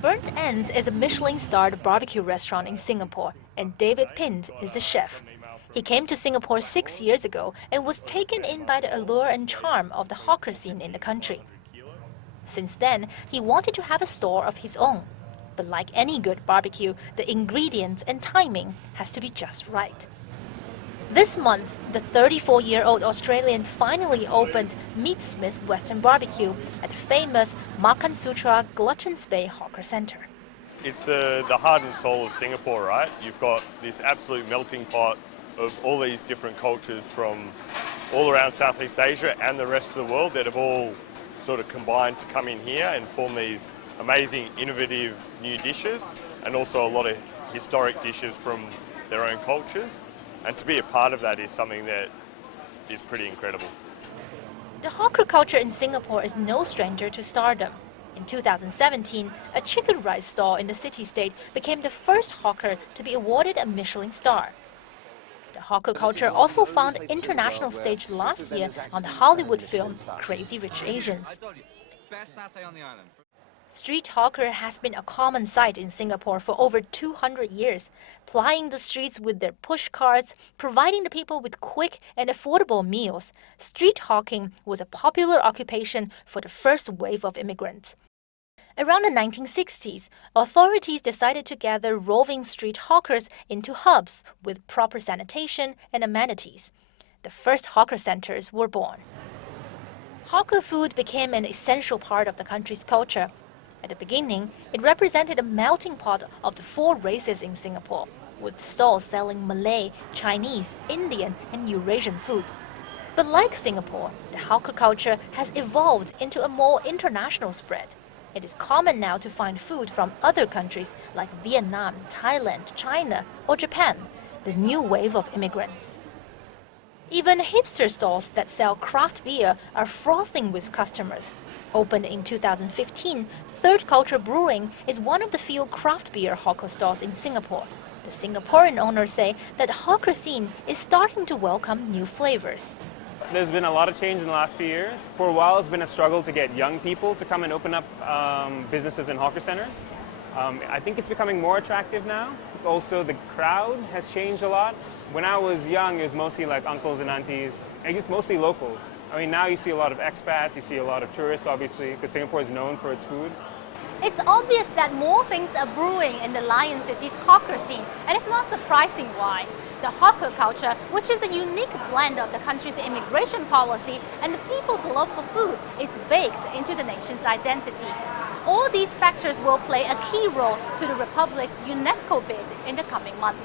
Burnt Ends is a Michelin-starred barbecue restaurant in Singapore, and David Pint is the chef. He came to Singapore 6 years ago and was taken in by the allure and charm of the hawker scene in the country. Since then, he wanted to have a store of his own. But like any good barbecue, the ingredients and timing has to be just right. This month, the 34-year-old Australian finally opened Meatsmith's Western Barbecue at the famous Makan Sutra Gluttons Bay Hawker Centre. It's the heart and soul of Singapore, right? You've got this absolute melting pot of all these different cultures from all around Southeast Asia and the rest of the world that have all sort of combined to come in here and form these amazing, innovative new dishes, and also a lot of historic dishes from their own cultures. And to be a part of that is something that is pretty incredible. The hawker culture in Singapore is no stranger to stardom. In 2017, a chicken rice stall in the city-state became the first hawker to be awarded a Michelin star. The hawker culture also found international stage last year on the Hollywood film Crazy Rich Asians. Street hawker has been a common sight in Singapore for over 200 years, plying the streets with their push carts, providing the people with quick and affordable meals. Street hawking was a popular occupation for the first wave of immigrants. Around the 1960s, authorities decided to gather roving street hawkers into hubs with proper sanitation and amenities. The first hawker centers were born. Hawker food became an essential part of the country's culture. At the beginning, it represented a melting pot of the four races in Singapore, with stalls selling Malay, Chinese, Indian, and Eurasian food. But like Singapore, the hawker culture has evolved into a more international spread. It is common now to find food from other countries like Vietnam, Thailand, China, or Japan, the new wave of immigrants. Even hipster stalls that sell craft beer are frothing with customers. Opened in 2015, Third Culture Brewing is one of the few craft beer hawker stalls in Singapore. The Singaporean owners say that the hawker scene is starting to welcome new flavors. There's been a lot of change in the last few years. For a while, it's been a struggle to get young people to come and open up businesses in hawker centers. I think it's becoming more attractive now. Also, the crowd has changed a lot. When I was young, it was mostly like uncles and aunties. I guess mostly locals. I mean, now you see a lot of expats, you see a lot of tourists, obviously, because Singapore is known for its food. It's obvious that more things are brewing in the Lion City's hawker scene, and it's not surprising why. The hawker culture, which is a unique blend of the country's immigration policy and the people's love for food, is baked into the nation's identity. All these factors will play a key role to the Republic's UNESCO bid in the coming months.